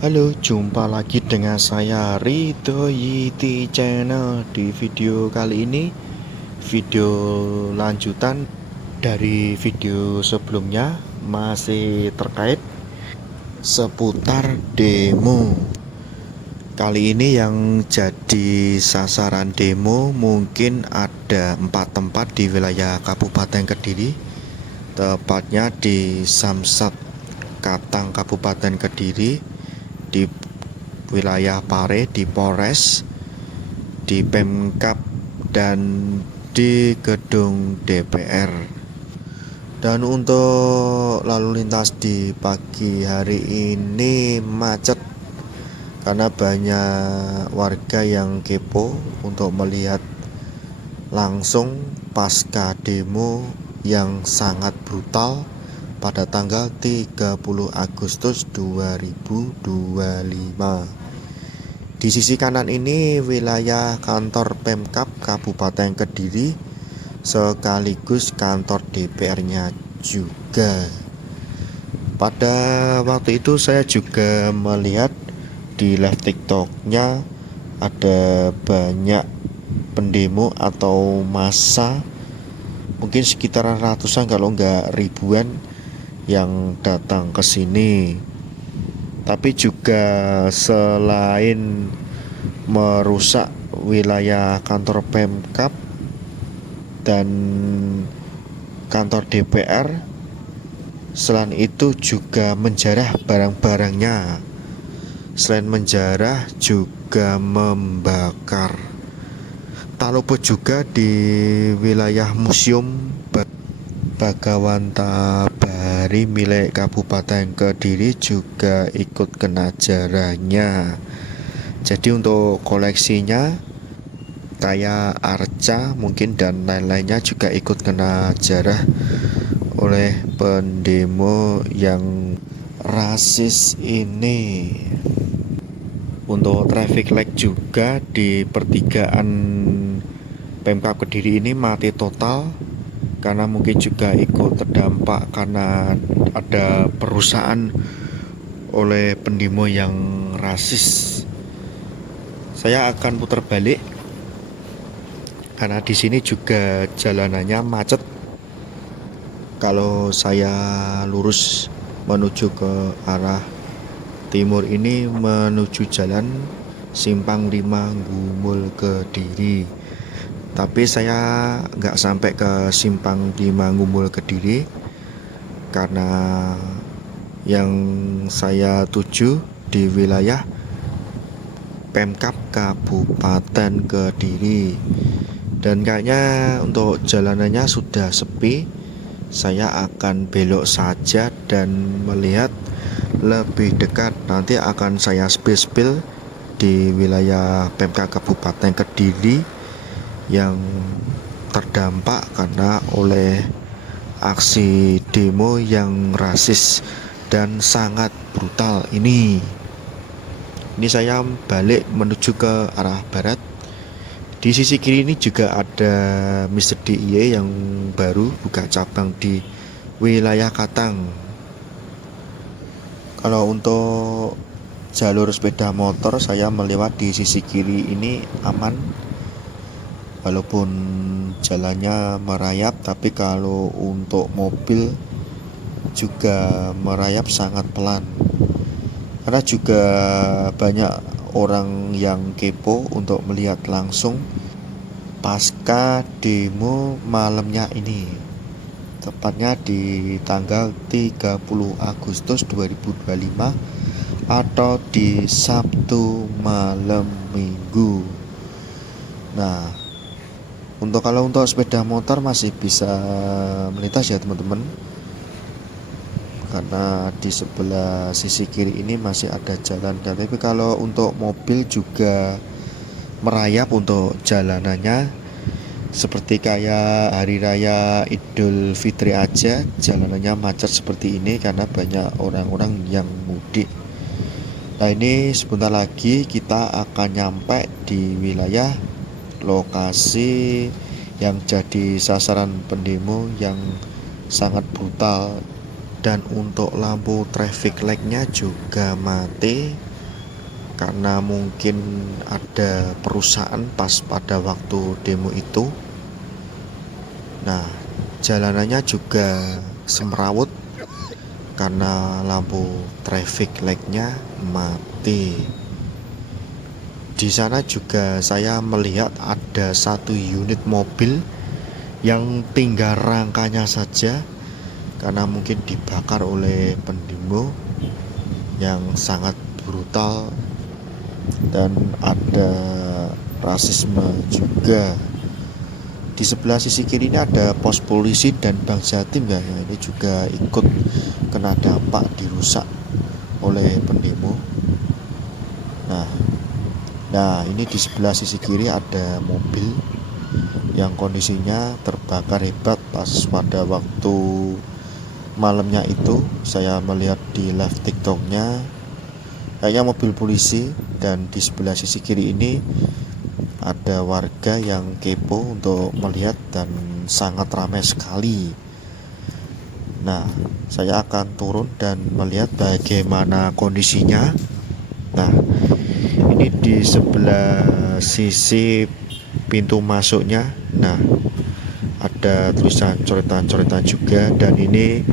Halo, jumpa lagi dengan saya Rido Yiti Channel. Di video kali ini, video lanjutan dari video sebelumnya, masih terkait seputar demo. Kali ini yang jadi sasaran demo mungkin ada 4 tempat di wilayah Kabupaten Kediri, tepatnya di Samsat Katang Kabupaten Kediri, di wilayah Pare, di Polres, di Pemkab, dan di gedung DPR. Dan untuk lalu lintas di pagi hari ini macet karena banyak warga yang kepo untuk melihat langsung pasca demo yang sangat brutal pada tanggal 30 Agustus 2025. Di sisi kanan ini wilayah kantor Pemkab Kabupaten Kediri sekaligus kantor DPR-nya juga. Pada waktu itu saya juga melihat di live TikTok-nya ada banyak pendemo atau massa, mungkin sekitaran ratusan kalau enggak ribuan yang datang ke sini. Tapi juga selain merusak wilayah kantor Pemkab dan kantor DPR, selain itu juga menjarah barang-barangnya. Selain menjarah, juga membakar. Tak lupa juga di wilayah Museum Bagawanta Bahari milik Kabupaten Kediri juga ikut kena jarahnya. Jadi untuk koleksinya kayak arca mungkin dan lain-lainnya juga ikut kena jarah oleh pendemo yang rasis ini. Untuk traffic light juga di pertigaan Pemkab Kediri ini mati total, karena mungkin juga ikut terdampak karena ada perusahaan oleh pendemo yang rasis. Saya akan putar balik karena di sini juga jalanannya macet. Kalau saya lurus menuju ke arah timur ini menuju jalan Simpang 5 Gumul Kediri. Tapi saya nggak sampai ke Simpang 5 Gumul Kediri karena yang saya tuju di wilayah Pemkab Kabupaten Kediri. Dan kayaknya untuk jalanannya sudah sepi. Saya akan belok saja dan melihat lebih dekat. Nanti akan saya spill di wilayah Pemkab Kabupaten Kediri yang terdampak karena oleh aksi demo yang rasis dan sangat brutal ini. Ini saya balik menuju ke arah barat. Di sisi kiri ini juga ada Mr. DIY yang baru buka cabang di wilayah Katang. Kalau untuk jalur sepeda motor, saya melewat di sisi kiri ini aman, walaupun jalannya merayap, tapi kalau untuk mobil juga merayap sangat pelan. Karena juga banyak orang yang kepo untuk melihat langsung pasca demo malamnya ini, tepatnya di tanggal 30 Agustus 2025 atau di Sabtu malam minggu. Nah, kalau untuk sepeda motor masih bisa melintas ya teman-teman, karena di sebelah sisi kiri ini masih ada jalan. Dan tapi kalau untuk mobil juga merayap untuk jalanannya, seperti kayak hari raya Idul Fitri aja jalanannya macet seperti ini karena banyak orang-orang yang mudik. Nah, ini sebentar lagi kita akan nyampe di wilayah lokasi yang jadi sasaran pendemo yang sangat brutal. Dan untuk lampu traffic light-nya juga mati karena mungkin ada perusahaan pas pada waktu demo itu. Nah, jalanannya juga semrawut karena lampu traffic light-nya mati. Di sana juga saya melihat ada satu unit mobil yang tinggal rangkanya saja karena mungkin dibakar oleh pendemo yang sangat brutal, dan ada rasisme juga. Di sebelah sisi kiri ini ada pos polisi dan Bank Jatim ya, ini juga ikut kena dampak, dirusak oleh pendemo. Nah, ini di sebelah sisi kiri ada mobil yang kondisinya terbakar hebat pas pada waktu malamnya itu. Saya melihat di live TikToknya kayaknya mobil polisi, dan di sebelah sisi kiri ini ada warga yang kepo untuk melihat dan sangat ramai sekali. Nah, saya akan turun dan melihat bagaimana kondisinya. Nah, ini di sebelah sisi pintu masuknya. Nah, ada tulisan coretan-coretan juga, dan ini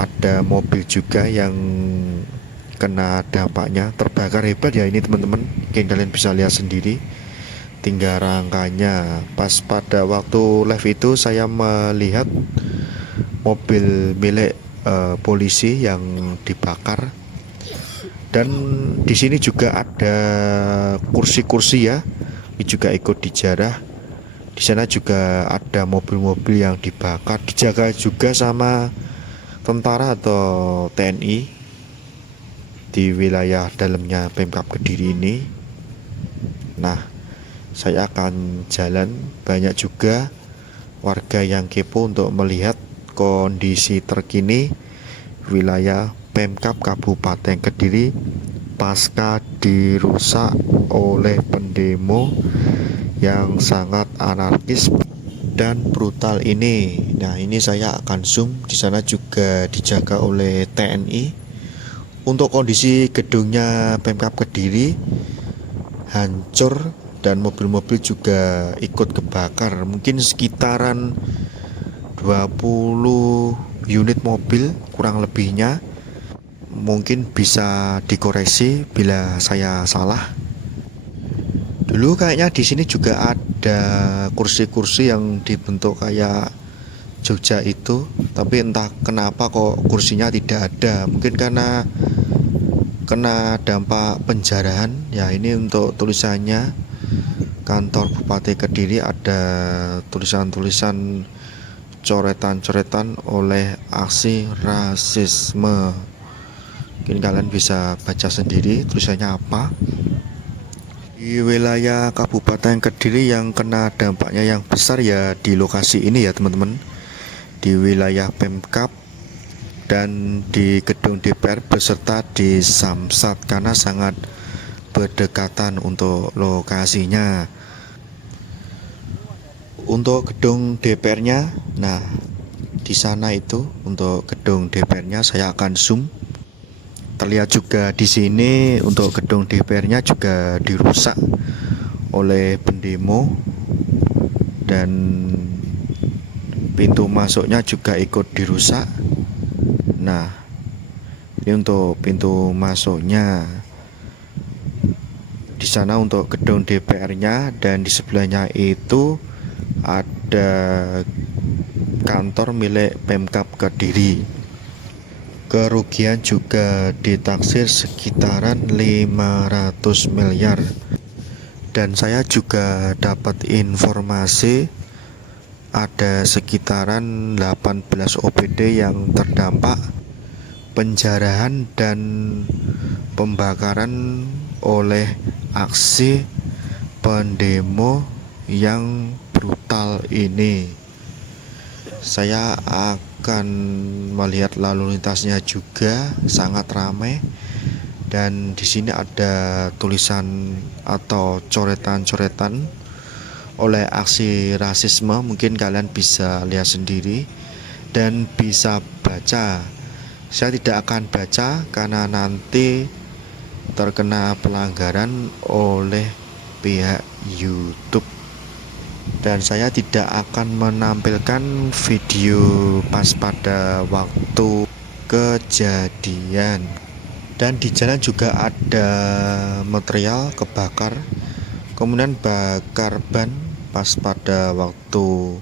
ada mobil juga yang kena dampaknya, terbakar hebat ya ini teman-teman. Mungkin kalian bisa lihat sendiri tinggal rangkanya. Pas pada waktu live itu saya melihat mobil milik polisi yang dibakar, dan di sini juga ada kursi-kursi ya, ini juga ikut dijarah. Di sana juga ada mobil-mobil yang dibakar, dijaga juga sama tentara atau TNI di wilayah dalamnya Pemkab Kediri ini. Nah, saya akan jalan, banyak juga warga yang kepo untuk melihat kondisi terkini wilayah Pemkab Kabupaten Kediri pasca dirusak oleh pendemo yang sangat anarkis dan brutal ini. Nah, ini saya akan zoom, di sana juga dijaga oleh TNI. Untuk kondisi gedungnya Pemkab Kediri hancur dan mobil-mobil juga ikut kebakar. Mungkin sekitaran 20 unit mobil kurang lebihnya. Mungkin bisa dikoreksi bila saya salah. Dulu kayaknya di sini juga ada kursi-kursi yang dibentuk kayak Jogja itu, tapi entah kenapa kok kursinya tidak ada. Mungkin karena kena dampak penjarahan ya. Ini untuk tulisannya kantor Bupati Kediri, ada tulisan-tulisan coretan-coretan oleh aksi rasisme. Mungkin kalian bisa baca sendiri tulisannya apa. Di wilayah Kabupaten Kediri yang kena dampaknya yang besar ya di lokasi ini ya teman-teman, di wilayah Pemkab dan di gedung DPR beserta di Samsat, karena sangat berdekatan untuk lokasinya. Untuk gedung DPR-nya, nah di sana itu untuk gedung DPR-nya saya akan zoom. Terlihat juga di sini untuk gedung DPR-nya juga dirusak oleh pendemo, dan pintu masuknya juga ikut dirusak. Nah, ini untuk pintu masuknya. Di sana untuk gedung DPR-nya, dan di sebelahnya itu ada kantor milik Pemkab Kediri. Kerugian juga ditaksir sekitaran 500 miliar. Dan saya juga dapat informasi ada sekitaran 18 OPD yang terdampak penjarahan dan pembakaran oleh aksi pendemo yang brutal ini. Saya akan melihat lalu lintasnya juga sangat ramai, dan di sini ada tulisan atau coretan-coretan oleh aksi rasisme. Mungkin kalian bisa lihat sendiri dan bisa baca. Saya tidak akan baca karena nanti terkena pelanggaran oleh pihak YouTube. Dan saya tidak akan menampilkan video pas pada waktu kejadian. Dan di jalan juga ada material kebakar, kemudian bakar ban pas pada waktu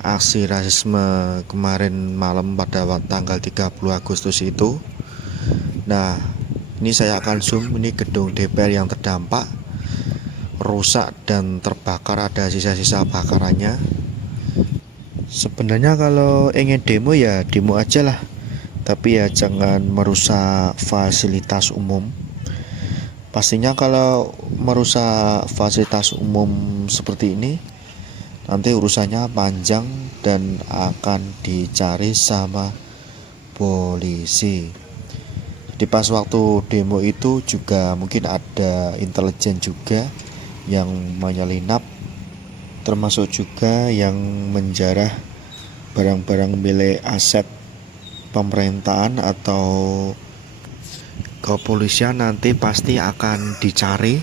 aksi rasisme kemarin malam pada tanggal 30 Agustus itu. Nah, ini saya akan zoom, ini gedung DPR yang terdampak, rusak dan terbakar, ada sisa-sisa bakarannya. Sebenarnya kalau ingin demo ya demo aja lah, tapi ya jangan merusak fasilitas umum. Pastinya kalau merusak fasilitas umum seperti ini, nanti urusannya panjang dan akan dicari sama polisi. Di pas waktu demo itu juga mungkin ada intelijen juga yang menyelinap, termasuk juga yang menjarah barang-barang milik aset pemerintahan atau kepolisian. Nanti pasti akan dicari,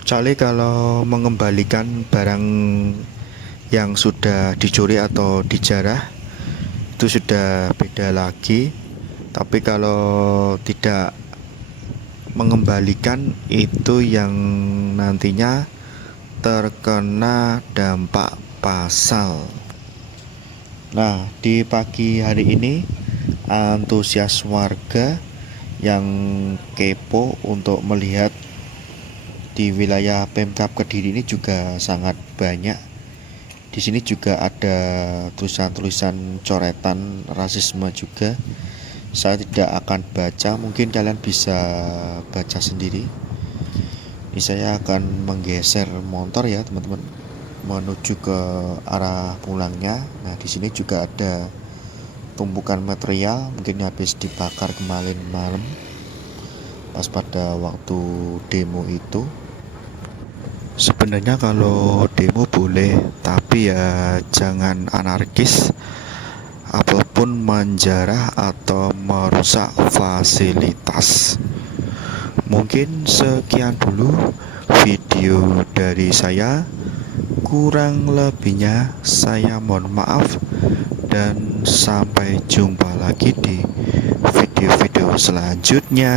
kecuali kalau mengembalikan barang yang sudah dicuri atau dijarah, itu sudah beda lagi. Tapi kalau tidak mengembalikan, itu yang nantinya terkena dampak pasal. Nah, di pagi hari ini antusias warga yang kepo untuk melihat di wilayah Pemkab Kediri ini juga sangat banyak. Di sini juga ada tulisan-tulisan coretan rasisme juga. Saya tidak akan baca, mungkin kalian bisa baca sendiri. Ini saya akan menggeser motor ya teman-teman, menuju ke arah pulangnya. Nah, di sini juga ada tumpukan material, mungkin habis dibakar kemarin malam pas pada waktu demo itu. Sebenarnya kalau demo boleh, tapi ya jangan anarkis ataupun menjarah atau merusak fasilitas. Mungkin sekian dulu video dari saya. Kurang lebihnya saya mohon maaf, dan sampai jumpa lagi di video-video selanjutnya.